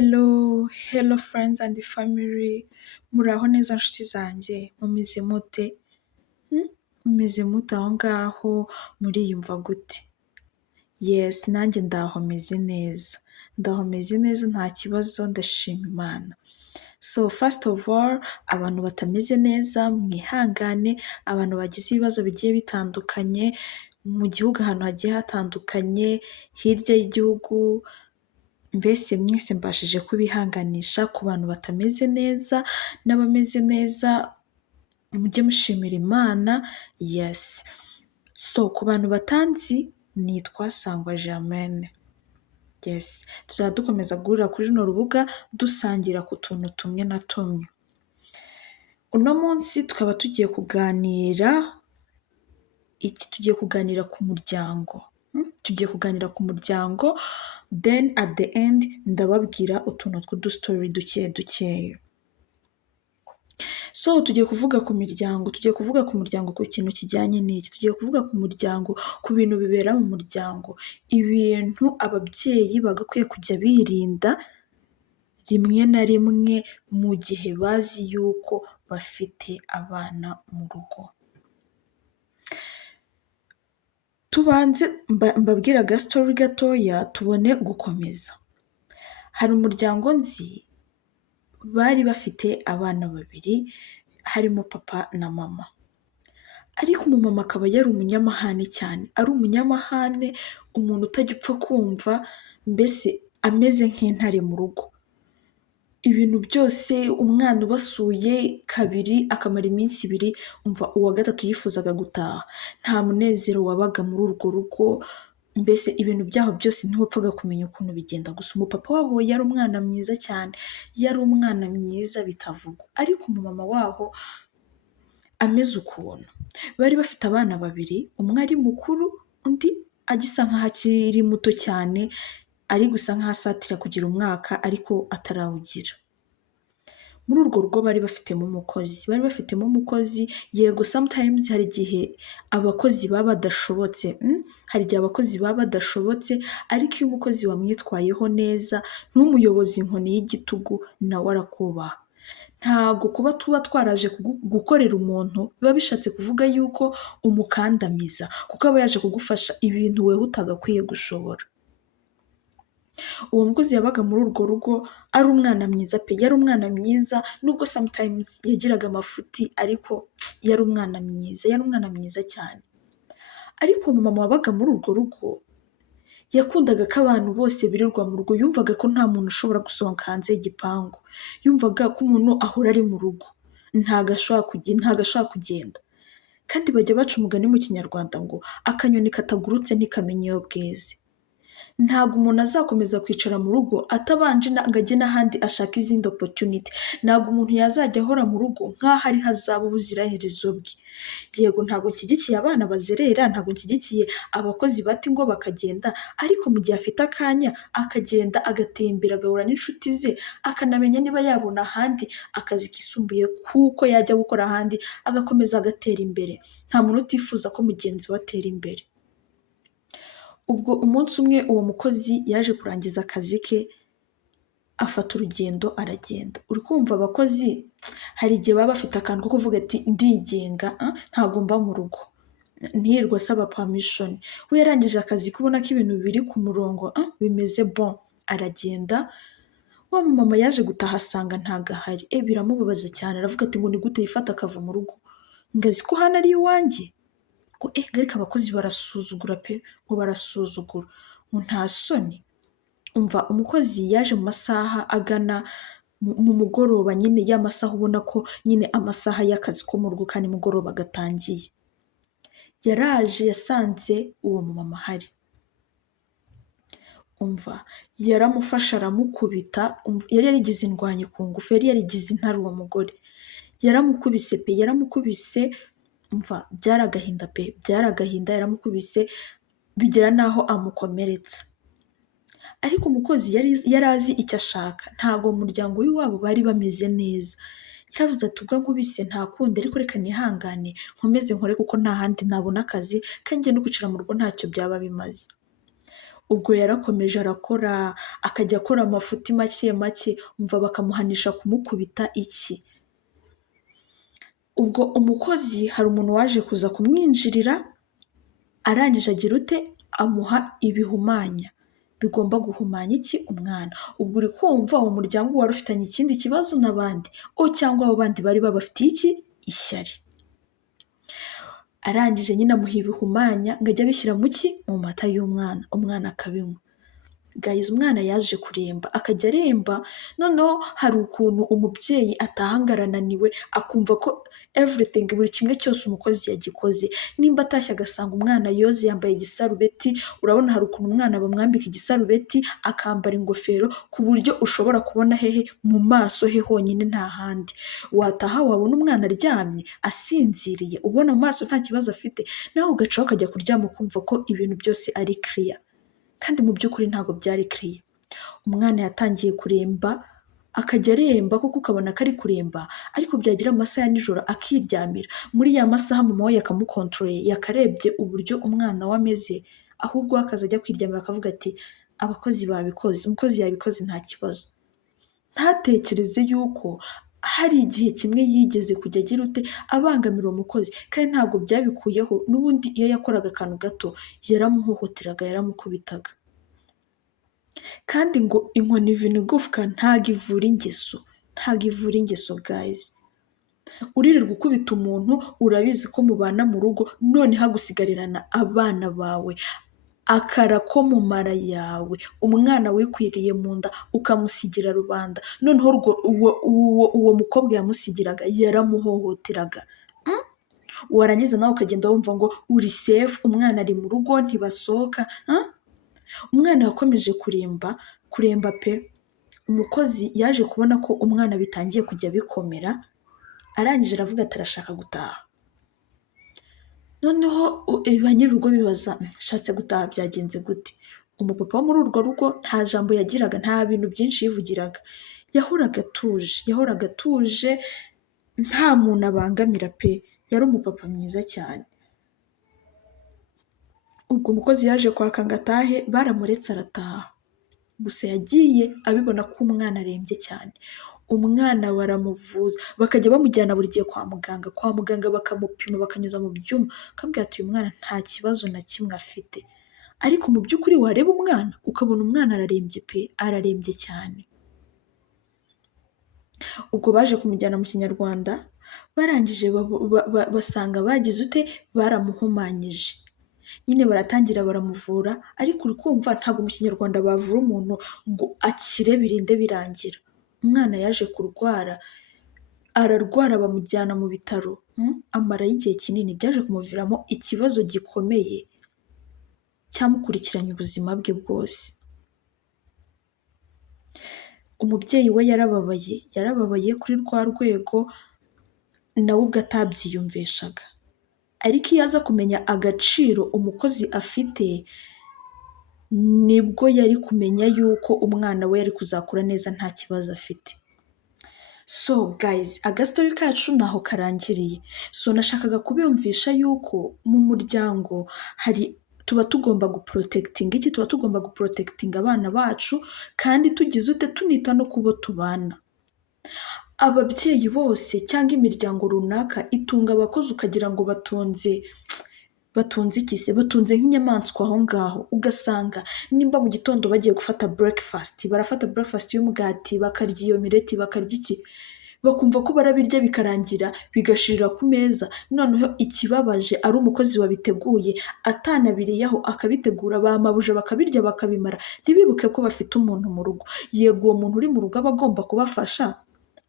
Hello friends and family, muraho neza nshuti zanjye, mumeze mute? Mumeze mute aho ngaho, muriyumva gute? Yes, nanjye ndaho meze neza, nta kibazo, ndashima Imana. So first of all, abantu batameze neza mwihangane, abantu bagize ibibazo bigiye bitandukanye, mu gihugu ahantu hagiye hatandukanye, hirya y'igihugu, mbese mwese mbashije kubihanganisha. Ku bantu batameze neza n'abameze neza, mujye mushimira Imana. Yes. So ku bantu batanzi, nitwa Sangwa Germaine. Yes. Tuzajya dukomeza guhurira kuri runo rubuga dusangira ku tuntu tumwe na tumwe. Uno munsi tukaba tugiye kuganira ku muryango. Tugiye kuganira ku muryango, then at the end ndababwira utuntu tw'udustory dukeya. So tugiye kuvuga ku muryango ku kintu kijyanye n'iki. Tugiye kuvuga ku muryango, ku bintu bibera mu muryango, ibintu ababyeyi bagakwiye kujya birinda rimwe na rimwe mu gihe bazi yuko bafite abana mu rugo. Tubanze mbabwire agastory gatoya tubone gukomeza. Hari umuryango nzi bari bafite abana babiri, harimo papa na mama. Ariko umumama akaba yari umunyamahane cyane, ari umunyamahane, umuntu utajya upfa kumva, mbese ameze nk'intare mu rugo. Ibintu byose, umwana ubasuye kabiri akamara iminsi ibiri, umva uwa gatatu yifuzaga gutaha. Nta munezero wabaga muri urwo rugo, mbese ibintu byaho byose ntiwapfaga kumenya ukuntu bigenda. Gusa umupapa wabo yari umwana mwiza cyane, yari umwana mwiza bitavugwa. Ariko umumama waho ameze ukuntu. Bari bafite abana babiri, umwe ari mukuru, undi agisa nk'aho akiri muto cyane, ari gusa nk'aho asatira kugira umwaka ariko atarawugira. Muri urwo rugo bari bafitemo umukozi, yego sometimes hari igihe abakozi baba badashobotse, ariko iyo umukozi wamwitwayeho neza, ntumuyoboze inkoni y'igitugu, nawe arakubaha. Ntabwo kuba tuba twaraje gukorera umuntu biba bishatse kuvuga yuko umukandamiza, kuko aba yaje kugufasha ibintu wewe utagakwiye gushobora. Uwo mukozi yabaga muri urwo rugo ari umwana mwiza pe, yari umwana mwiza, nubwo sometimes yagiraga amafuti, ariko yari umwana mwiza cyane. Ariko umumama wabaga muri urwo rugo yakundaga ko abantu bose birirwa mu rugo, yumvaga ko nta muntu ushobora gusohoka hanze y'igipangu, yumvaga ko umuntu ahora ari mu rugo, ntago ashobora kugenda. Kandi bajya baca umugani mu kinyarwanda ngo akanyoni katagurutse ntikamenya iyo bweze. Ntabwo umuntu azakomeza kwicara mu rugo atabanje ngo ajye n'ahandi ashaka izindi opportunity. Ntabwo umuntu yazajya ahora mu rugo nk'aho ari hazaba ubuziraherezo bwe. Yego ntabwo nshyigikiye abana bazerera, ntabwo nshyigikiye abakozi bata ingo bakagenda, ariko mu gihe afite akanya akagenda agatembera, agahura n'inshuti ze, akanamenya niba yabona ahandi akazi kisumbuye kuko yajya gukora ahandi, agakomeza agatera imbere. Nta muntu utifuza ko mugenzi we atera imbere. Ubwo umunsi umwe uwo mukozi yaje kurangiza akazi ke, afata urugendo aragenda. Uri kumva abakozi hari igihe baba bafite akantu ko kuvuga ati ndigenga, ntago mba mu rugo, ntirirwa asaba permission. We yarangije akazi kubona ko ibintu biri ku murongo, bimeze bon, aragenda. Wa mama yaje gutaha asanga ntago ahari, biramubabaza cyane, aravuga ati ngo ni gute yifata akava mu rugo, ngazi ko hano ari iwanjye. Ngo ariko abakozi barasuzugura pe, ngo barasuzugura, ngo nta soni. Umva umukozi yaje mu masaha agana mu mugoroba, nyine ya masaha ubona ko nyine amasaha y'akazi ko mu rugo kandi mugoroba gatangiye. Yaraje yasanze uwo mumama ahari. Umva yaramufashe aramukubita, yari yarigize indwanyi ku ngufu, yari yarigize intare uwo mugore. Yaramukubise pe, umva byari agahinda, yaramukubise bigera n'aho amukomeretsa. Ariko umukozi yari azi icyo ashaka, ntabwo mu muryango w'iwabo bari bameze neza. Yaravuze ati ubwo nkubise nta kundi, ariko reka nihangane nkomeze nkore kuko nta handi nabona akazi, kandi no kwicara mu rugo ntacyo byaba bimaze. ubwo yarakomeje arakora, akajya akora amafuti make make, umva bakamuhanisha kumukubita iki. Ubwo umukozi hari umuntu waje kuza kumwinjirira, arangije agira ute? Amuha ibihumanya. Bigomba guhumanya iki? Umwana. Ubwo uri kumva uwo muryango wari ufitanye ikindi kibazo n'abandi, cyangwa abo bandi bari babafitiye iki? Ishyari. Arangije nyine amuha ibihumanya ngo ajye abishyira mu ki? Mu mata y'umwana, umwana akabinywa. Guys, umwana yaje kuremba, akajya aremba, noneho hari ukuntu umubyeyi atahanga arananiwe, akumva ko everything, buri kimwe cyose umukozi yagikoze. Nimba atashye agasanga umwana yoze yambaye igisarubeti, urabona hari ukuntu umwana bamwambika igisarubeti akambara ingofero ku buryo ushobora kubona hehe? Mu maso he honyine, nta handi. Wataha wabona umwana aryamye asinziriye, ubona mu maso nta kibazo afite, nawe ugacaho ukajya kuryama ukumva ko ibintu byose ari clear. Kandi mu by'ukuri ntabwo byari clear. Umwana yatangiye kuremba, akajya aremba kuko ukabona ko ari kuremba, ariko byagira mu masaha ya nijoro akiryamira. Muri ya masaha mama we yakamukontoreye, yakarebye uburyo umwana we ameze, ahubwo akazajya kwiryamira akavuga ati abakozi babikoze, umukozi yabikoze nta kibazo. Ntatekereze yuko hari igihe kimwe yigeze kujya agira ute? Abangamira uwo mukozi, kandi ntabwo byabikuyeho, n'ubundi iyo yakoraga akantu gato yaramuhohoteraga, yaramukubitaga. Kandi ngo inkoni ivuna igufwa ntabwo ivura ingeso, ntabwo ivura ingeso guys. Uririrwa ukubita umuntu, urabizi ko mubana mu rugo, none hagusigarirana abana bawe, akara ko mu mara yawe, umwana wikwiriye mu nda ukamusigira rubanda, noneho uwo mukobwa yamusigiraga yaramuhohoteraga. Warangiza nawe ukagenda wumva ngo uri safe, umwana ari mu rugo ntibasohoka. Umwana yakomeje kuremba pe. Umukozi yaje kubona ko umwana bitangiye kujya bikomera, arangije aravuga ati arashaka gutaha. Noneho ba nyir'urugo bibaza, ashatse gutaha byagenze gute? Umupapa wo muri urwo rugo nta jambo yagiraga, nta bintu byinshi yivugiraga, yahoraga atuje, nta muntu abangamira pe. Yari umupapa mwiza cyane. Ubwo umukozi yaje kwaka ngo atahe, baramuretse arataha. Gusa yagiye abibona ko umwana arembye cyane. Umwana baramuvuza, bakajya bamujyana buri gihe kwa muganga bakamupima, bakanyuza mu byuma, bakambwira ati uyu mwana nta kibazo na kimwe afite. Ariko mu by'ukuri wareba umwana ukabona umwana ararembye pe, ararembye cyane. Ubwo baje kumujyana mu Kinyarwanda, barangije basanga bagize ute? Baramuhumanyije. Nyine baratangira baramuvura, ariko uri kumva ntabwo mu Kinyarwanda bavura umuntu ngo akire birinde birangira. Umwana yaje kurwara, ararwara bamujyana mu bitaro, amarayo igihe kinini, byaje kumuviramo ikibazo gikomeye cyamukurikiranye ubuzima bwe bwose. Umubyeyi we yarababaye kuri rwa rwego nawe ubwo atabyiyumvishaga. Ariko iyo aza kumenya agaciro umukozi afite, nibwo yari kumenya yuko umwana we yari kuzakura neza nta kibazo afite. So guys, agastori kacu naho karangiriye. So nashakaga kubiyumvisha yuko mu muryango tuba tugomba guprotectinga iki? Tuba tugomba guprotectinga abana bacu, kandi tugize ute? Tunita no kubo tubana. Ababyeyi bose cyangwa imiryango runaka itunga abakozi ukagira ngo batunze iki se? Batunze nk'inyamaswa aho ngaho. Ugasanga nimba mu gitondo bagiye gufata breakfast, barafata breakfast y'umugati, bakarya iyo mireti, bakarya iki, bakumva ko barabirya bikarangira bigashirira ku meza. Noneho ikibabaje ari umukozi wabiteguye atanabiriyeho akabitegura, bamabuje bakabirya bakabimara, ntibibuke ko bafite umuntu mu rugo. Yego uwo muntu uri mu rugo aba agomba kubafasha,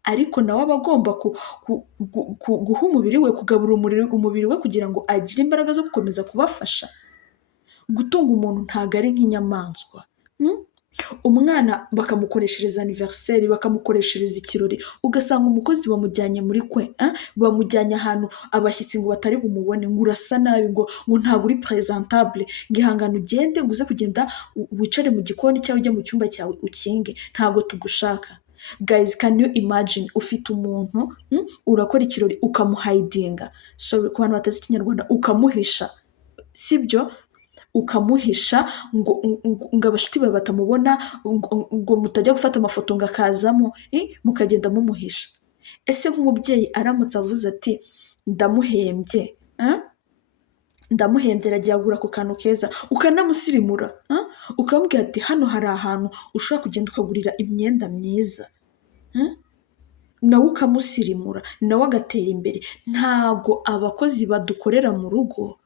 ariko nawe aba agomba guha umubiri we, kugaburira umubiri we kugira ngo agire imbaraga zo gukomeza kubafasha. Gutunga umuntu ntabwo ari nk'inyamaswa. Umwana bakamukoreshereza anniversaire, bakamukoreshereza ikirori, ugasanga umukozi bamujyanye muri bamujyanye ahantu abashyitsi ngo batari bumubone, ngo urasa nabi, ngo ntabwo uri presentable, ngo ihangane ugende, ngo uze kugenda wicare mu gikoni cyawe, ujye mu cyumba cyawe ukinge, ntabwo tugushaka. Guys, can you imagine ufite umuntu urakora ikirori ukamuhidinga, sorry ku bantu batazi Ikinyarwanda, ukamuhisha, sibyo? ukamuhisha ngo abashuti bawe batamubona, ngo mutajya gufata amafoto ngo akazamo, mukagenda mumuhisha. Ese nk'umubyeyi aramutse avuze ati ndamuhembye, ndamuhembye aragiye agura ako kantu keza, ukanamusirimura, ukamubwira ati hano hari ahantu ushobora kugenda ukagurira imyenda myiza, nawe ukamusirimura, nawe agatera imbere. Ntago abakozi badukorera mu rugo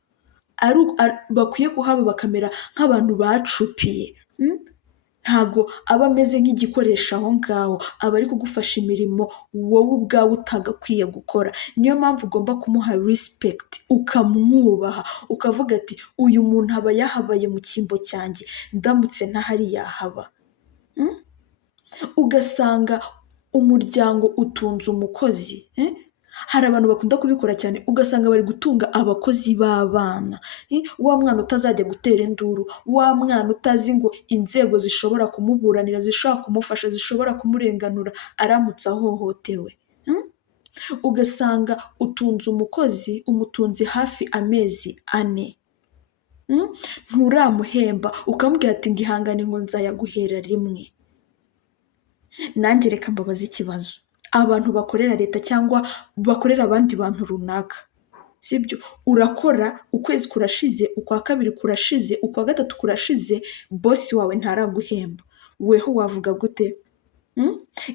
bakwiye kuhaba bakamera nk'abantu bacupiye. Ntago aba ameze nk'igikoresho aho ngaho, aba ari kugufasha imirimo wowe ubwawe utagakwiye gukora. Niyo mpamvu ugomba kumuha respect, ukamwubaha, ukavuga ati uyu muntu aba yahabaye mu cyimbo cyanjye, ndamutse ntahari yahaba. Ugasanga umuryango utunze umukozi, hari abantu bakunda kubikora cyane, ugasanga bari gutunga abakozi b'abana, wa mwana utazajya gutera induru, wa mwana utazi ngo inzego zishobora kumuburanira, zishobora kumufasha, zishobora kumurenganura aramutse ahohotewe. Ugasanga utunze umukozi, umutunze hafi amezi 4, nturamuhemba, ukamubwira ati ngo ihangane ngo nzayaguhera rimwe. Nanjye reka mbabaze ikibazo, abantu bakorera leta cyangwa bakorera abandi bantu runaka, sibyo? Urakora, ukwezi kurashize, ukwa kabiri kurashize, ukwa gatatu kurashize, bosi wawe ntaraguhemba, weho wavuga gute?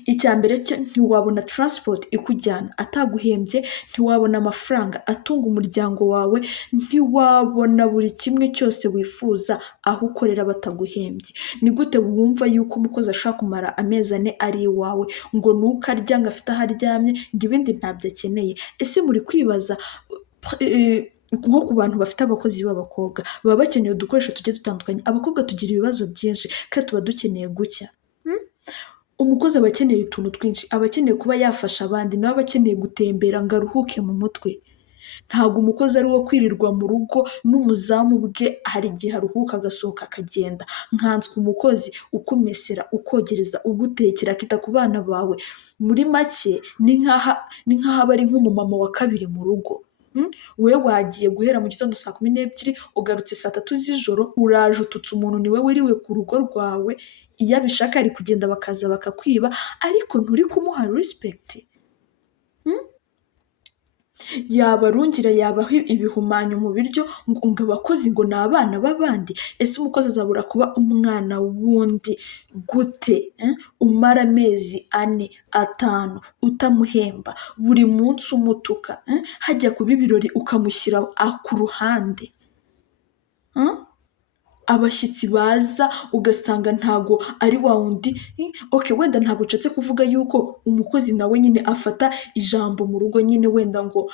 Icya mbere cyo ntiwabona transport ikujyana ataguhembye, ntiwabona amafaranga atunga umuryango wawe, ntiwabona buri kimwe cyose wifuza aho ukorera bataguhembye. Ni gute wumva yuko umukozi ashaka kumara amezi 4 ari iwawe, ngo nuko arya, ngo afite aho aryamye, ngo ibindi ntabyo akeneye? Ese muri kwibaza nko ku bantu bafite abakozi b'abakobwa, baba bakeneye udukoresho tugiye dutandukanye. Abakobwa tugira ibibazo byinshi kandi tuba dukeneye gucya. Umukozi aba akeneye utuntu twinshi, aba akeneye kuba yafasha abandi, nawe aba akeneye gutembera ngo aruhuke mu mutwe. Ntabwo umukozi ari uwo kwirirwa mu rugo, n'umuzamu bwe hari igihe aruhuka agasohoka akagenda. Nkanswe umukozi ukumesera, ukogereza, ugutekera, akita ku bana bawe. Muri make ni nk'aho aba ari nk'umumama wa kabiri mu rugo. Wowe wagiye guhera mu gitondo saa 12, ugarutse saa 3 z'ijoro, uraje ututse umuntu, ni wowe wiriwe ku rugo rwawe. Iyo abishaka ari kugenda bakaza bakakwiba, ariko nturi kumuha respect. Yabarungira, yabaha ibihumanyo mu biryo, ngo abakozi ngo ni abana b'abandi. Ese umukozi azabura kuba umwana wundi gute? Umara amezi 4, 5 utamuhemba, buri munsi umutuka, hajya kuba ibirori ukamushyira ku ruhande. Abashyitsi baza ugasanga ntago ari wa wundi. Wenda ntabwo nshatse kuvuga yuko umukozi nawe nyine afata ijambo mu rugo, nyine wenda ngo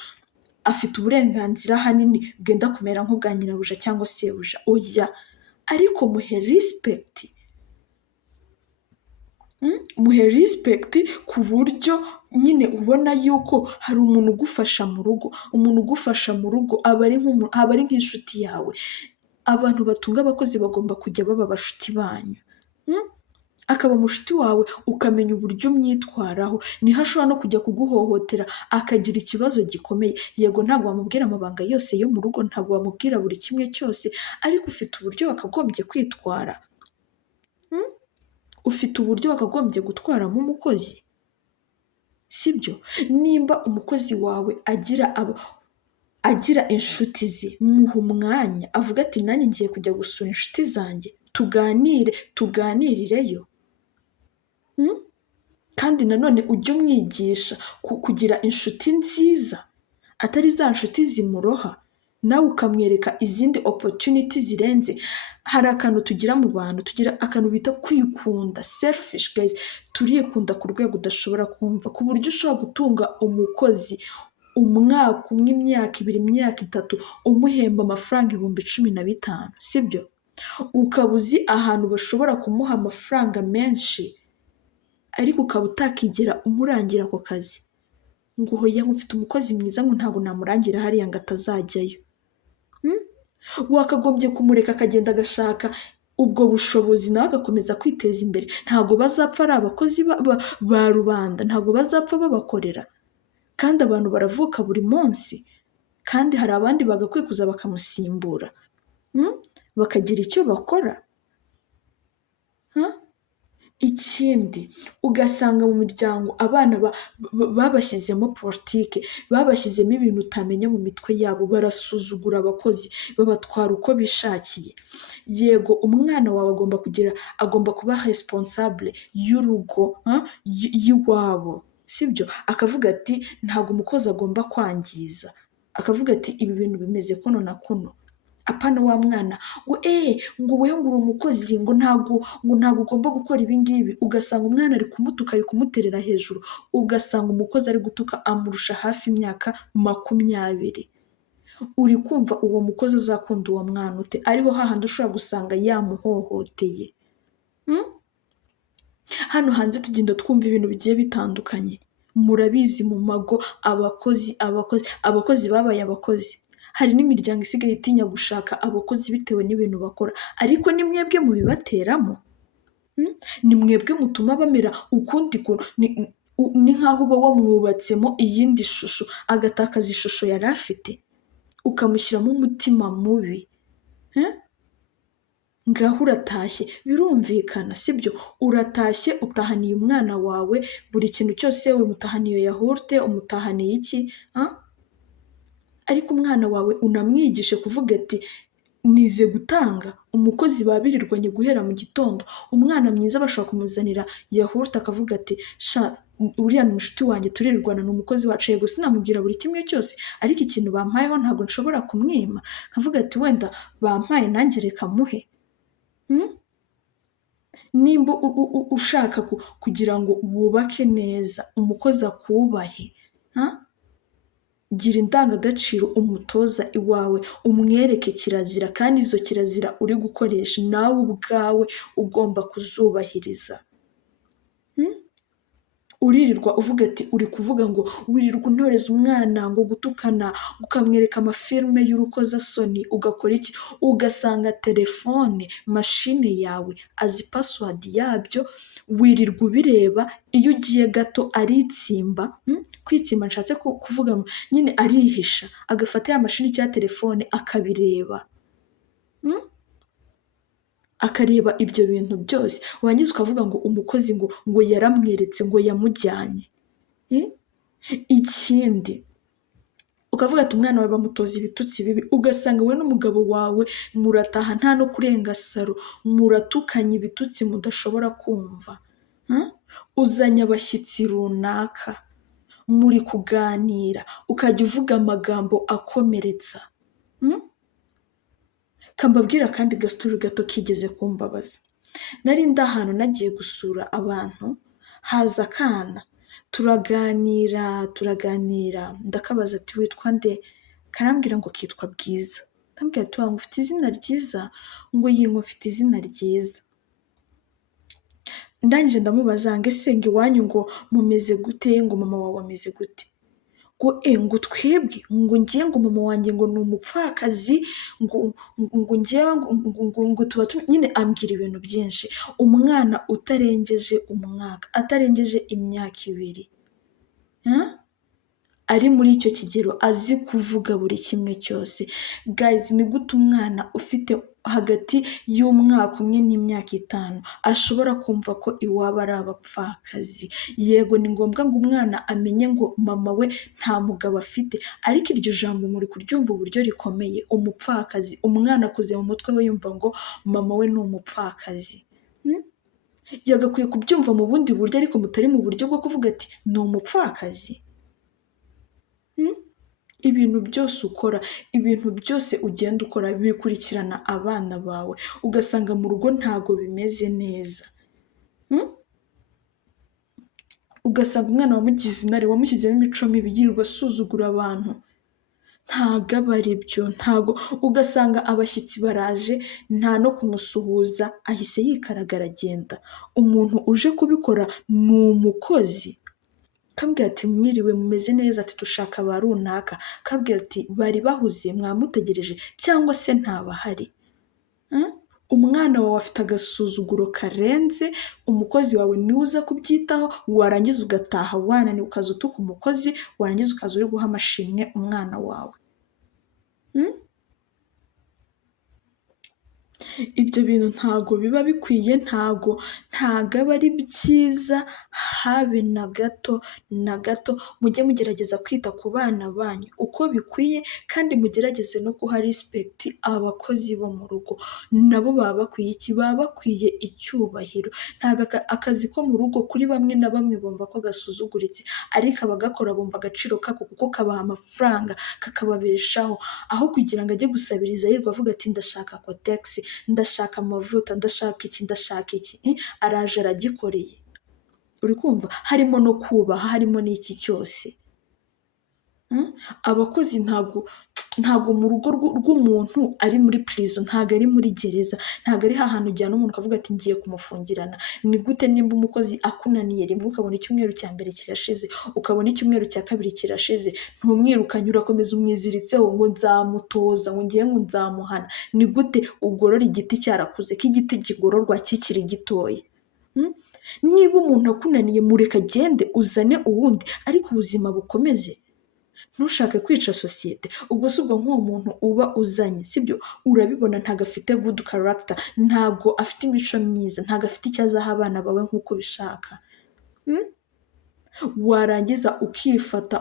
afite uburenganzira hanini bwenda kumera nk'ubwa nyirabuja cyangwa sebuja, oya, ariko muhe respect ku buryo nyine ubona yuko hari umuntu ugufasha mu rugo. Umuntu ugufasha mu rugo aba ari nk'inshuti yawe. Abantu batunga abakozi bagomba kujya baba abashuti banyu, akaba mushuti wawe, ukamenya uburyo umwitwaraho. Niho ashobora no kujya kuguhohotera akagira ikibazo gikomeye. Yego ntabwo wamubwira amabanga yose yo mu rugo, ntabwo wamubwira buri kimwe cyose, ariko ufite uburyo wakagombye kwitwara. Ufite uburyo wakagombye gutwaramo umukozi, sibyo? Nimba umukozi wawe agira inshuti ze, muha umwanya, avuga ati nanjye ngiye kujya gusura inshuti zanjye, tuganirireyo. Kandi nanone ujye umwigisha kugira inshuti nziza, atari za nshuti zimuroha. Nawe ukamwereka izindi opportunity zirenze. Hari akantu tugira mu bantu, tugira akantu bita kwikunda, selfish guys. Turikunda ku rwego udashobora kumva, ku buryo ushobora gutunga umukozi umwaka umwe, imyaka 2, imyaka 3, umuhemba amafaranga 15,000, sibyo? Ukaba uzi ahantu bashobora kumuha amafaranga menshi, ariko ukaba utakigera umurangira ako kazi. Ngo hoya mfite umukozi mwiza, ngo ntabwo namurangira hariya ngo atazajyayo. Wakagombye kumureka akagenda agashaka ubwo bushobozi, nawe agakomeza kwiteza imbere. Ntabwo bazapfa ari abakozi ba rubanda, ntabwo bazapfa babakorera. Kandi abantu baravuka buri munsi, kandi hari abandi bagakwiye kuza bakamusimbura. bakagira icyo bakora. Ikindi ugasanga mu miryango abana babashyizemo politike, babashyizemo ibintu utamenya mu mitwe yabo, barasuzugura abakozi, babatwara uko bishakiye. Yego umwana wawe agomba kuba responsable y'urugo y'iwabo, sibyo? Akavuga ati ntabwo umukozi agomba kwangiza, akavuga ati ibi bintu bimeze kuno na kuno. Apana wa mwana ngo wewe ngo uri umukozi ngo ntabwo ugomba gukora ibi ngibi, ugasanga umwana ari kumutuka, ari kumuterera hejuru, ugasanga umukozi ari gutuka amurusha hafi imyaka 20. Uri kumva uwo mukozi azakunda uwo mwana ute? Ariho hahandi ushobora gusanga yamuhohoteye. Hano hanze tugenda twumva ibintu bigiye bitandukanye, murabizi mu mago abakozi babaye abakozi. Hari n'imiryango isigaye itinya gushaka abakozi bitewe n'ibintu bakora, ariko ni mwebwe mubibateramo, ni mwebwe mutuma bamera ukundi kuntu. Ni nk'aho uba wamwubatsemo iyindi shusho, agatakaza ishusho yari afite, ukamushyiramo umutima mubi. Ngaho uratashye, birumvikana sibyo? Uratashye utahaniye umwana wawe buri kintu cyose, umutahaniye yahurute, umutahaniye iki, ariko umwana wawe unamwigishe kuvuga ati nize gutanga. Umukozi babirirwanye guhera mu gitondo, umwana mwiza bashobora kumuzanira yahurute akavuga ati uriya ni umushuti wanjye turirirwana, ni umukozi wacu. Yego sinamubwira buri kimwe cyose, ariko ikintu bampayeho ntabwo nshobora kumwima, nkavuga ati wenda bampaye nanjye reka muhe. Nimba ushaka kugira ngo wubake neza, umukozi akubahe, gira indangagaciro umutoza iwawe, umwereke kirazira, kandi izo kirazira uri gukoresha nawe ubwawe ugomba kuzubahiriza. Uririrwa uvuga ati uri kuvuga ngo wirirwa untoreza umwana ngo gutukana, ukamwereka amafilme y'urukozasoni, ugakora iki? Ugasanga telefone mashine yawe azi password yabyo, wirirwa ubireba, iyo ugiye gato aritsimba. Kwitsimba nshatse kuvuga nyine arihisha, agafata ya mashini cyangwa telefone akabireba, akareba ibyo bintu byose, warangiza ukavuga ngo umukozi ngo yaramweretse, ngo yamujyanye. Ikindi ukavuga ati umwana wawe bamutoza ibitutsi bibi, ugasanga we n'umugabo wawe murataha nta no kurenga saro, muratukanye ibitutsi mudashobora kumva. Uzanye abashyitsi runaka, muri kuganira, ukajya uvuga amagambo akomeretsa. Kambabwira kandi gastori gato kigeze kumbabaza. Nari ndi ahantu nagiye gusura abantu, haza akana, turaganira, ndakabaza ati witwa nde? Karambwira ngo kitwa Bwiza. Ndambwira ati wangu ufite izina ryiza? Ngo yingo mfite izina ryiza. Ndangije ndamubaza ngo ese ngo iwanyu ngo mumeze gute, ngo mama wawe ameze gute? Ngo twebwe ngo ngiye ngo mama wanjye ngo ni umupfakazi, ngo ngewe ngo tuba nyine ambwira ibintu byinshi. Umwana utarengeje umwaka, atarengeje imyaka 2, ari muri icyo kigero azi kuvuga buri kimwe cyose. Guys, ni gute umwana ufite hagati y'umwaka 1 n'imyaka 5 ashobora kumva ko iwabo ari abapfakazi? Yego ni ngombwa ngo umwana amenye ngo mama we nta mugabo afite, ariko iryo jambo muri kuryumva uburyo rikomeye, umupfakazi. Umwana akuze mu mutwe we yumva ngo mama we ni umupfakazi. Yagakwiye kubyumva mu bundi buryo, ariko mutari mu buryo bwo kuvuga ati ni umupfakazi. Ibintu byose ukora, ibintu byose ugenda ukora bikurikirana abana bawe, ugasanga mu rugo ntago bimeze neza. Ugasanga umwana wamugize intare, wamushyizemo imico mibi, yirirwa asuzugura abantu, ntago aba ari byo. Ugasanga abashyitsi baraje, nta no kumusuhuza, ahise yikaraga aragenda. Umuntu uje kubikora ni umukozi. Kambwira ati mwiriwe mumeze neza? Ati dushaka ba runaka. Kambwira ati bari bahuze mwamutegereje cyangwa se ntabahari? Umwana wawe afite agasuzuguro karenze, umukozi wawe niwe uza kubyitaho, warangiza ugataha wananiwe, ukaza utuka umukozi, warangiza ukaza uri guha amashimwe umwana wawe. Ibyo bintu ntago biba bikwiye, ntago aba ari byiza habe na gato na gato, mujye mugerageza kwita ku bana banyu uko bikwiye kandi mugerageze no guha respect abakozi bo mu rugo, nabo baba bakwiye iki? Baba bakwiye icyubahiro, ntago akazi ko mu rugo kuri bamwe na bamwe bumva ko gasuzuguritse, ariko abagakora bumva agaciro kako kuko kabaha amafaranga kakababeshaho, aho kugira ngo ajye gusabiriza yirirwa avuga ati ndashaka kotegisi, ndashaka amavuta, ndashaka iki, ndashaka iki, araje aragikoreye. Uri kumva? Harimo no kubaha, harimo n'iki cyose. Abakozi ntago mu rugo rw'umuntu ari muri prison, ntago ari muri gereza, ntago ari hahantu ujyana umuntu ukavuga ati ngiye kumufungirana. Ni gute nimba umukozi akunaniye rimwe ukabona icyumweru cya mbere kirashize, ukabona icyumweru cya kabiri kirashize, ntumwirukanye, urakomeza umwiziritseho ngo nzamutoza, ngo ngiye ngo nzamuhana. Ni gute ugorora igiti cyarakuze, ko igiti kigororwa kikiri gitoya? Niba umuntu akunaniye mureka agende, uzane uwundi, ariko ubuzima bukomeze. Ntushake kwica sosiyete. Ubwo si ubwo nk'uwo muntu uba uzanye, sibyo? Urabibona ntago afite good character, ntago afite imico myiza, ntago afite icyo azaha abana bawe nk'uko ubishaka. Warangiza ukifata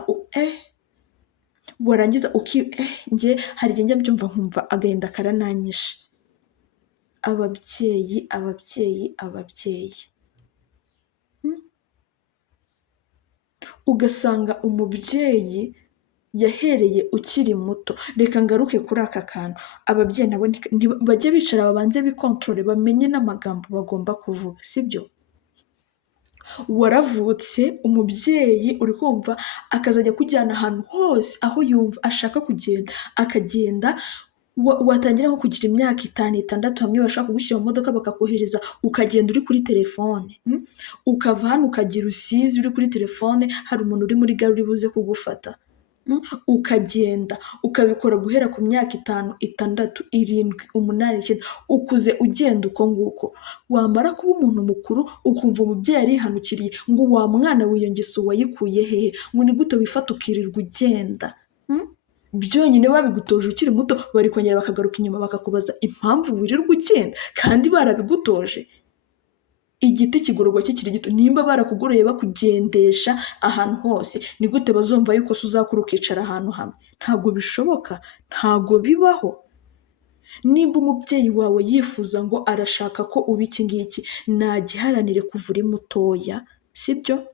njye hari igihe njya mbyumva nkumva agahinda karananyishe. Ababyeyi ugasanga umubyeyi yahereye ukiri muto. Reka ngaruke kuri aka kantu, ababyeyi nabo bajye bicara babanze bikontorore, bamenye n'amagambo bagomba kuvuga, sibyo? Waravutse, umubyeyi uri kumva akazajya kujyana ahantu hose aho yumva ashaka kugenda, akagenda. Watangira nko kugira imyaka 5, 6, hamwe bashaka kugushyira mu modoka bakakohereza ukagenda uri kuri telefone, ukava hano ukagira Rusizi uri kuri telefone, hari umuntu uri muri gare uri buze kugufata, ukagenda ukabikora guhera ku myaka 5, 6, 7, 8, 9, ukuze ugenda uko nguko. Wamara kuba umuntu mukuru ukumva umubyeyi arihanukiriye ngo wa mwana w'iyo ngeso wayikuye hehe? Ngo ni gute wifata ukirirwa ugenda? Byonyine babigutoje ukiri muto, bari kongera bakagaruka inyuma bakakubaza impamvu wirirwa ugenda kandi barabigutoje. Igiti kigororwa kikiri gito. Nimba barakugoroye bakugendesha ahantu hose, ni gute bazumva yuko se uzakura ukicara ahantu hamwe? Ntago bishoboka, ntago bibaho. Nimba umubyeyi wawe yifuza ngo arashaka ko uba iki ngiki, nagiharanire kuva uri mutoya, sibyo?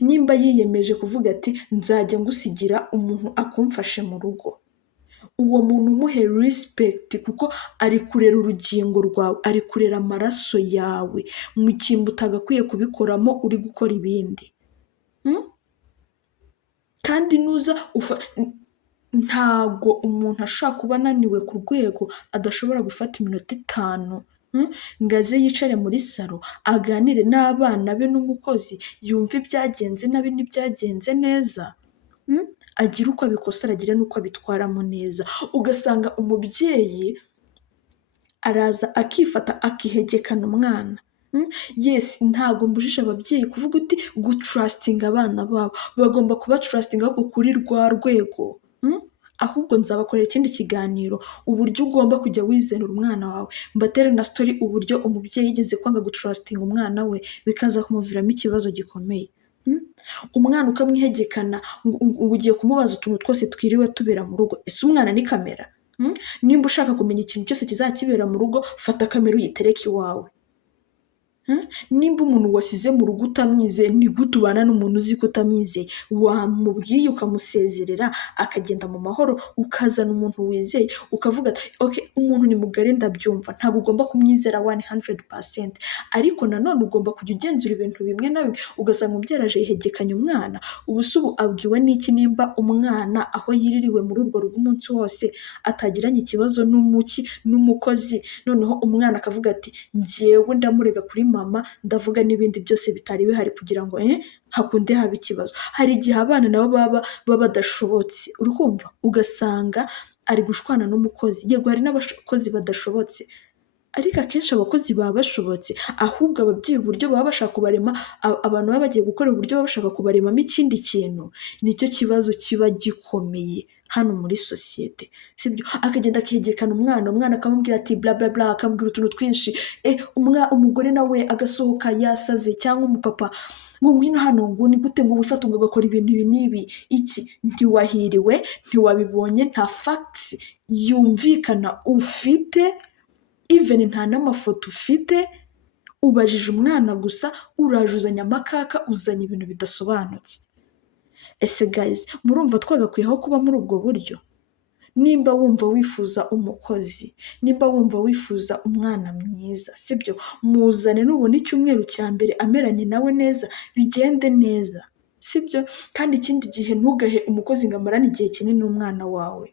Nimba yiyemeje kuvuga ati nzajya ngusigira umuntu akumfashe mu rugo, uwo muntu umuhe respect kuko ari kurera urugingo rwawe, ari kurera amaraso yawe mu cyimbo utagakwiye kubikoramo uri gukora ibindi. Kandi ntago umuntu ashobora kuba ananiwe ku rwego adashobora gufata iminota 5 ngo aze yicare muri salo aganire n'abana be n'umukozi, yumve ibyagenze nabi n'ibyagenze neza, agire uko abikosora, agire n'uko abitwaramo neza. Ugasanga umubyeyi araza akifata akihegekana umwana. Yes, ntago mbujije ababyeyi kuvuga uti gutrustinga abana babo, bagomba kuba trustinga ahubwo kuri rwa rwego. Ahubwo nzabakorera ikindi kiganiro uburyo ugomba kujya wizera umwana wawe, mbatere na story uburyo umubyeyi yigeze kwanga gutrustinga umwana we bikaza kumuviramo ikibazo gikomeye. Umwana ukamwihegekana ngo ugiye kumubaza utuntu twose twiriwe tubera mu rugo. Ese umwana ni kamera? Nimba ushaka kumenya ikintu cyose kizakibera mu rugo, fata kamera uyitereke iwawe. Nimba umuntu wasize mu rugo utamwizeye, ni gute ubana n'umuntu uzi ko utamwizeye? Wamubwiye ukamusezerera akagenda mu mahoro, ukazana umuntu wizeye ukavuga ati okay, umuntu ni mugari ndabyumva, ntabwo ugomba kumwizera 100%, ariko nanone ugomba kujya ugenzura ibintu bimwe na bimwe. Ugasanga umubyeyi araje yihegekanya umwana, ubu abwiwe n'iki nimba umwana aho yiririwe muri urwo rugo umunsi wose atagiranye ikibazo n'umukozi, noneho umwana akavuga ati njyewe ndamurega kuri mama, ndavuga n'ibindi byose bitari bihari kugira ngo hakunde haba ikibazo. Hari igihe abana nabo baba badashobotse, uri kumva? Ugasanga ari gushwana n'umukozi. Yego hari n'abakozi badashobotse, ariko akenshi abakozi baba bashobotse, ahubwo ababyeyi uburyo baba bashaka kubarema, abantu baba bagiye gukora uburyo baba bashaka kubaremamo ikindi kintu, nicyo kibazo kiba gikomeye. hano muri sosiyete, sibyo? Akagenda akegekana umwana akamubwira ati bla bla bla, akamubwira utuntu twinshi, umugore nawe agasohoka yasaze, cyangwa umupapa ngo ngwino hano, ngo ni gute ngo wifate ngo ugakora ibintu ibi n'ibi, iki ntiwahiriwe, ntiwabibonye, nta facts yumvikana ufite, even nta n'amafoto ufite, ubajije umwana gusa, uraje uzanye amakaka, uzanye ibintu bidasobanutse. Ese guys, murumva twagakwiyeho kuba muri ubwo buryo? Nimba wumva wifuza umukozi, nimba wumva wifuza umwana mwiza, sibyo? Muzane, nubona icyumweru cya mbere ameranye nawe neza, bigende neza, sibyo? Kandi ikindi gihe ntugahe umukozi ngo amarane igihe kinini n'umwana wawe.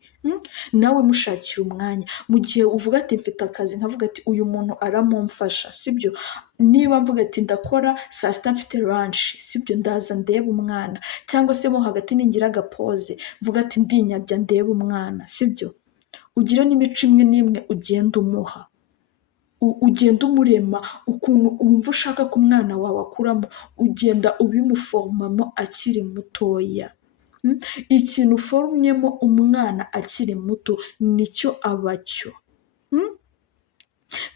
Nawe mushakira umwanya, mu gihe uvuga ati mfite akazi, nkavuga ati uyu muntu aramumfasha, sibyo? Niba mvuga ati ndakora saa sita mfite lunch, sibyo, ndaza ndebe umwana, cyangwa se mo hagati ningira agapoze mvuga ati ndinyabya ndebe umwana, sibyo? Ugire n'imico imwe n'imwe ugenda umuha, ugenda umurema ukuntu wumva ushaka ko umwana wawe akuramo, ugenda ubimuformamo akiri mutoya. Ikintu uforumyemo umwana akiri muto nicyo aba cyo.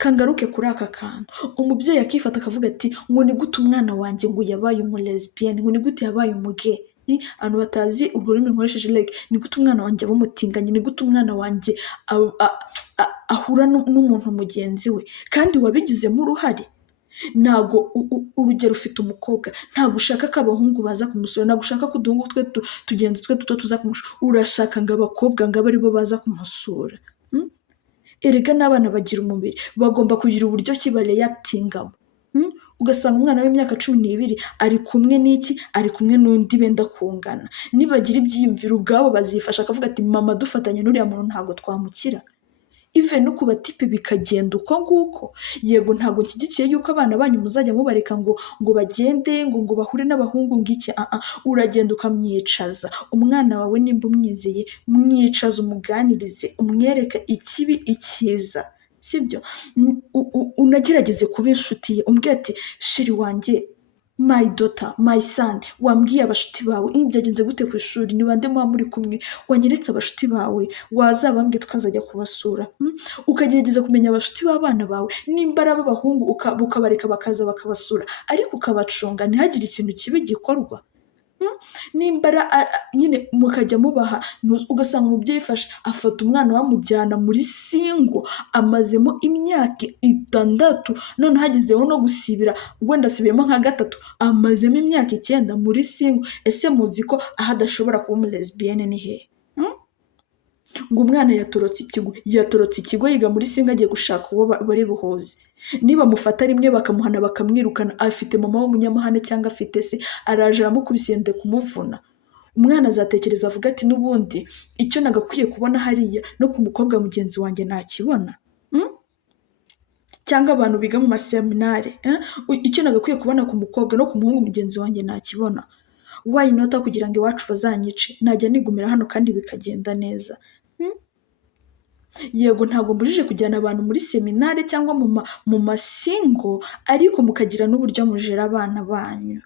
Kangaruke kuri aka kantu, umubyeyi akifata akavuga ati ngo ni gute umwana wanjye ngo yabaye umulesbienne, ngo ni gute yabaye umuge. Abantu batazi urwo rurimi nkoresheje, like ni gute umwana wanjye aba umutinganyi, ni gute umwana wanjye ahura n'umuntu mugenzi we, kandi wabigizemo uruhare. Ntago urugero ufite umukobwa, ntago ushaka ko abahungu baza kumusura, ntago ushaka ko uduhungu twe tugenzi twe duto tuza kumusura, urashaka ngo abakobwa ngo abe aribo baza kumusura. Erega n'abana bagira umubiri, bagomba kugira uburyo ki bareactingamo. Ugasanga umwana w'imyaka 12 ari kumwe n'iki, ari kumwe n'undi benda kungana, nibagira ibyiyumviro ubwabo bazifasha, akavuga ati mama dufatanye n'uriya muntu ntabwo twamukira. Even no ku batipe bikagenda uko nguko. Yego ntabwo nshyigikiye yuko abana banyu muzajya mubareka ngo bagende ngo bahure n'abahungu ngiki, uragenda ukamwicaza umwana wawe, nimba umwizeye mwicaza, umuganirize, umwereke ikibi icyiza, sibyo? Unagerageze kuba inshuti ye, umbwira ati sheri wanjye, my daughter, my son, wambwiye abashuti bawe byagenze gute ku ishuri, ni bande muba muri kumwe, wanyeretse abashuti bawe, wazabambwe tukazajya kubasura. Ukagerageza kumenya abashuti b'abana bawe, nimba ari ab'abahungu ukabareka bakaza bakabasura, ariko ukabacunga ntihagire ikintu kibi gikorwa. Nimba nyine mukajya mubaha, ugasanga umubyeyi afata umwana bamujyana muri singo, amazemo imyaka 6, none hagizeho no gusibira, wenda asibiyemo nka 3, amazemo imyaka 9 muri singo. Ese muzi ko aho adashobora kuba umulesbienne ni hehe? Ngo umwana yatorotse ikigo yiga muri singo agiye gushaka uwo bari buhoze. Niba mufata rimwe bakamuhana bakamwirukana, afite mama w'umunyamahane cyangwa afite se, araje aramukubise yende kumuvuna, umwana azatekereza avuga ati n'ubundi icyo nagakwiye kubona hariya no ku mukobwa mugenzi wanjye nakibona. Cyangwa abantu biga mu maseminari, icyo nagakwiye kubona ku mukobwa no ku muhungu mugenzi wanjye nakibona. Why not kugira ngo iwacu bazanyice, najya nigumira hano kandi bikagenda neza. Yego ntabwo mbujije kujyana abantu muri seminari cyangwa mu masingo, ariko mukagira n'uburyo mujera abana banyu,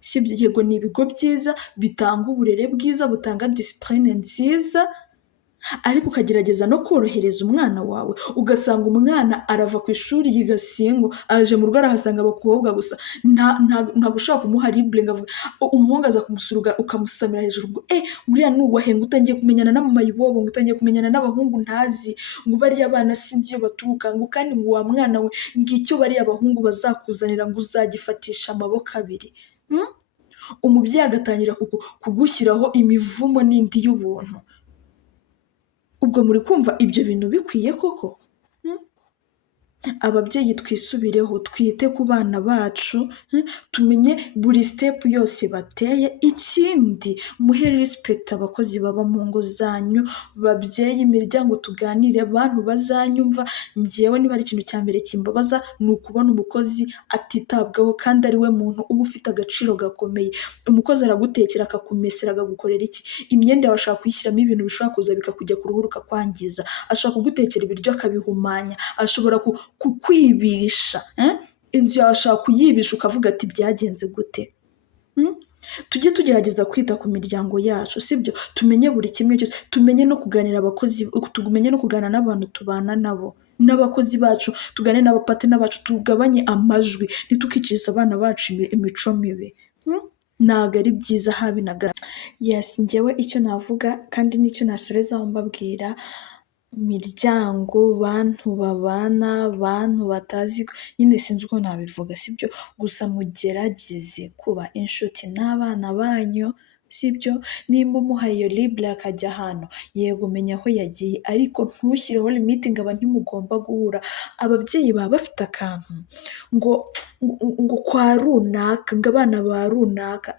sibyo? Yego ni ibigo byiza bitanga uburere bwiza, butanga discipline nziza, ariko ukagerageza no korohereza umwana wawe. Ugasanga umwana arava ku ishuri yiga singo, aje mu rugo arahasanga abakobwa gusa, ntabwo ushaka kumuha libre ngo avuge, umuhungu aza kumusura ukamusamira hejuru ngo nguriya nuwahe, ngo utangiye kumenyana na mama yibobo, ngo utangiye kumenyana n'abahungu ntazi, ngo bariya abana sinzi iyo baturuka, ngo kandi ngo wa mwana we ngicyo bariya abahungu bazakuzanira, ngo uzagifatisha amaboko abiri. Umubyeyi agatangira kugushyiraho imivumo n'indi y'ubuntu. Ubwo muri kumva ibyo bintu bikwiye koko? Ababyeyi twisubireho, twite ku bana bacu, tumenye buri step yose bateye. Ikindi muhe respect abakozi baba mu ngo zanyu, babyeyi, imiryango, tuganire, abantu bazanyumva. Njyewe niba ari ikintu cya mbere kimbabaza ni ukubona umukozi atitabwaho, kandi ari we muntu uba ufite agaciro gakomeye. Umukozi aragutekera, akakumesera, akagukorera iki, imyenda yawe ashaka kuyishyiramo ibintu bishobora kuza bikakujya ku ruhu rukakwangiza, ashobora kugutekera ibiryo akabihumanya, ashobora kukwibisha, inzu yawe ashaka kuyibisha ukavuga ati byagenze gute. Tujye tugerageza kwita ku miryango yacu sibyo, tumenye buri kimwe cyose, tumenye no kuganira tumenye no kuganira n'abantu tubana nabo n'abakozi bacu, tugane n'abapatina bacu, tugabanye amajwi, ntitukicirize abana bacu imico mibi. Ntabwo ari byiza habe na gato. Yes, njyewe icyo navuga kandi n'icyo nasorezaho mbabwira, miryango, bantu babana, bantu batazi, nyine sinzi uko nabivuga sibyo, gusa mugerageze kuba inshuti n'abana banyu sibyo, nimba umuhaye iyo libure akajya ahantu, yego menya aho yagiye, ariko ntushyireho limiti ngo aba ntimugomba guhura. Ababyeyi baba bafite akantu ngo kwa runaka, ngo abana ba runaka,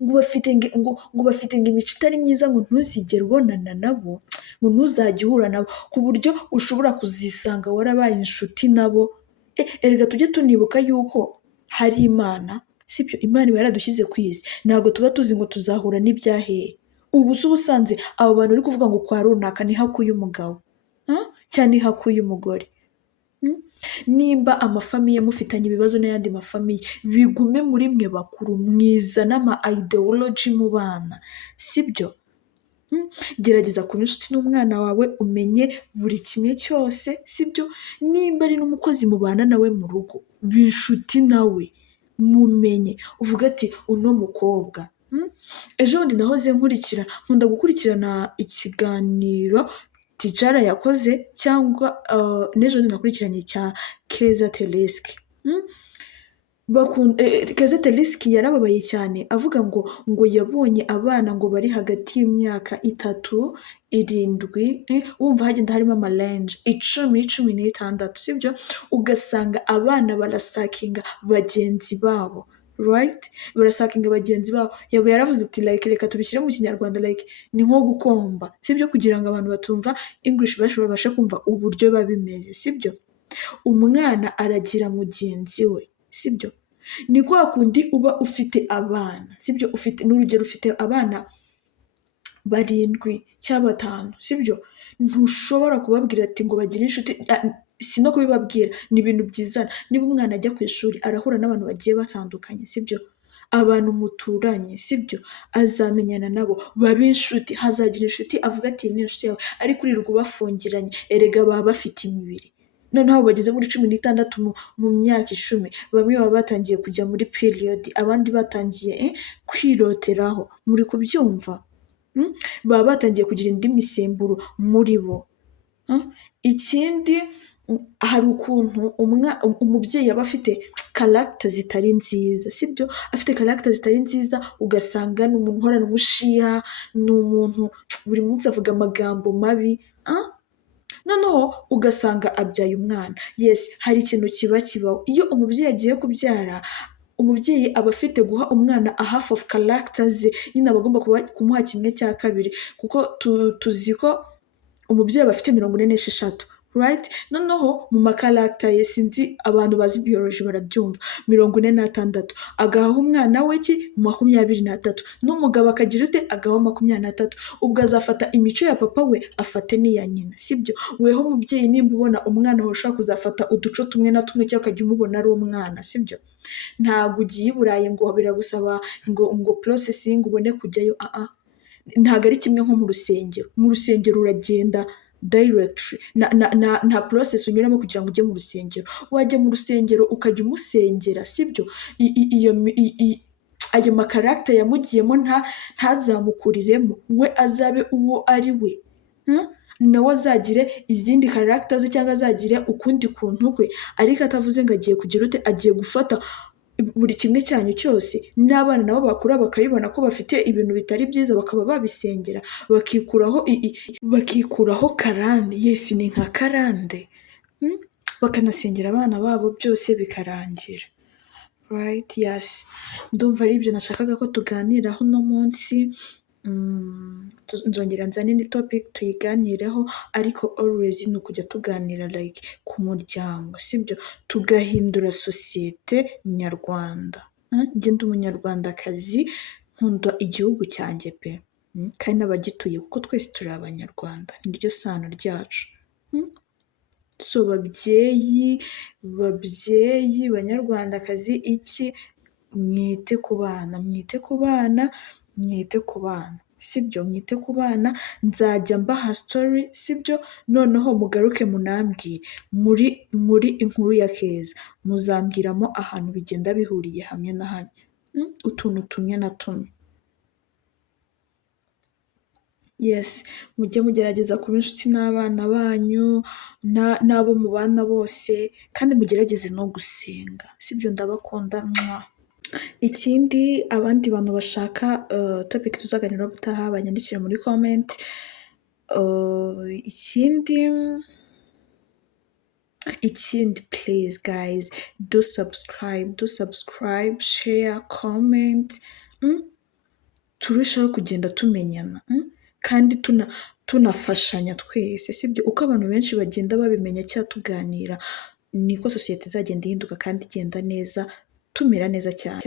ngo bafite ngo imico itari myiza, ngo ntuzigere ubonana nabo, ngo ntuzajye uhura nabo, ku buryo ushobora kuzisanga warabaye inshuti nabo. Erega tujye tunibuka yuko hari Imana sibyo, Imana iba yaradushyize ku isi, ntabwo tuba tuzi ngo tuzahura n'ibyahehe. Ubu se ubusanze abo bantu uri kuvuga ngo kwa runaka niho akuye umugabo cyangwa niho akuye umugore? Nimba amafamiye mufitanye ibibazo n'ayandi mafamiye, bigume muri mwe bakuru, mwizana ama ideology mu bana sibyo. Gerageza kuba inshuti n'umwana wawe, umenye buri kimwe cyose sibyo. Nimba ari n'umukozi mubana nawe mu rugo, b'inshuti nawe, mumenye uvuga ati uno mukobwa. Ejo bundi nahoze nkunda gukurikirana ikiganiro Tijara yakoze, cyangwa n'ejo bundi nakurikiranye cya Keza Teleski. Keza Teleski yarababaye cyane avuga ngo yabonye abana ngo bari hagati y'imyaka 3, 7, wumva hagenda harimo amarange 10, 16 sibyo, ugasanga abana barasakinga bagenzi babo, right? Barasakinga bagenzi babo. Yego yaravuze ati like reka tubishyire mu kinyarwanda, like ni nko gukomba sibyo, kugira ngo abantu batumva English babashe kumva uburyo biba bimeze sibyo. Umwana aragira mugenzi we sibyo, ni kwa kundi uba ufite abana sibyo, n'urugero ufite abana 7 cyangwa 5 sibyo, ntushobora kubabwira ati ngo bagire inshuti, si no kubibabwira, ni ibintu byizana. Niba umwana ajya ku ishuri arahura n'abantu bagiye batandukanye sibyo, abantu muturanye sibyo, azamenyana nabo babe inshuti, hazagira inshuti avuga ati ni inshuti yawe, ariko uririrwa ubafungiranye, erega baba bafite imibiri. Noneho abo bageze muri 16 mu myaka 10, bamwe baba batangiye kujya muri period, abandi batangiye kwiroteraho, muri kubyumva. Baba batangiye kugira indi misemburo muri bo. Ikindi, hari ukuntu umubyeyi aba afite karagita zitari nziza sibyo, afite karagita zitari nziza, ugasanga ni umuntu uhorana umushiha, ni umuntu buri munsi avuga amagambo mabi, noneho ugasanga abyaye umwana. Yes, hari ikintu kibaho iyo umubyeyi agiye kubyara, umubyeyi aba afite guha umwana a half of character ze, nyine aba agomba kumuha 1/2, kuko tuzi ko umubyeyi aba afite 46, right? Noneho mu makaragita ye, sinzi abantu bazi biology barabyumva, 46, agaha umwana we 23, n'umugabo akagira ute, agaha 23. Ubwo azafata imico ya papa we afate n'iya nyina sibyo. Weho umubyeyi nimba ubona umwana wawe ushaka kuzafata uduco tumwe na tumwe, cyangwa ukajya umubona ari umwana sibyo, ntabwo ugiye i Burayi ngo biragusaba ngo processing ubone kujyayo. Ntabwo ari kimwe nko mu rusengero. Mu rusengero uragenda directly, nta process unyuramo kugira ngo ujye mu rusengero. Wajya mu rusengero ukajya umusengera sibyo, ayo makaragita yamugiyemo ntazamukuriremo, we azabe uwo ari we, nawe azagire izindi karagita ze, cyangwa azagire ukundi kuntu kwe, ariko atavuze ngo agiye kugira ute, agiye gufata buri kimwe cyanyu cyose. N'abana nabo bakura bakabibona ko bafite ibintu bitari byiza, bakaba babisengera, bakikuraho karande. Yes, ni nka karande, bakanasengera abana babo, byose bikarangira, right? Yes, ndumva ari ibyo nashakaga ko tuganiraho uno munsi. Nzongera nzane indi topic tuyiganireho, ariko always ni ukujya tuganira like ku muryango sibyo, tugahindura sosiyete nyarwanda. Njye ndi umunyarwandakazi, nkunda igihugu cyanjye pe, kandi n'abagituye, kuko twese turi abanyarwanda, niryo sano ryacu. So babyeyi banyarwandakazi, iki mwite ku bana, mwite ku bana, mwite ku bana, sibyo? Mwite ku bana, nzajya mbaha story, sibyo? Noneho mugaruke munambwire muri inkuru ya Keza, muzambwiramo ahantu bigenda bihuriye hamwe na hamwe, utuntu tumwe na tumwe. Yes, mujye mugerageza kuba inshuti n'abana banyu n'abo mubana bose, kandi mugerageze no gusenga, sibyo? Ndabakunda. Ikindi, abandi bantu bashaka topic tuzaganiraho ubutaha banyandikire muri comment. Ikindi please guys, do subscribe, share, comment, turushaho kugenda tumenyana, kandi tunafashanya twese, sibyo? Uko abantu benshi bagenda babimenya cyangwa tuganira, niko sosiyete izagenda ihinduka kandi igenda neza, tumera neza cyane.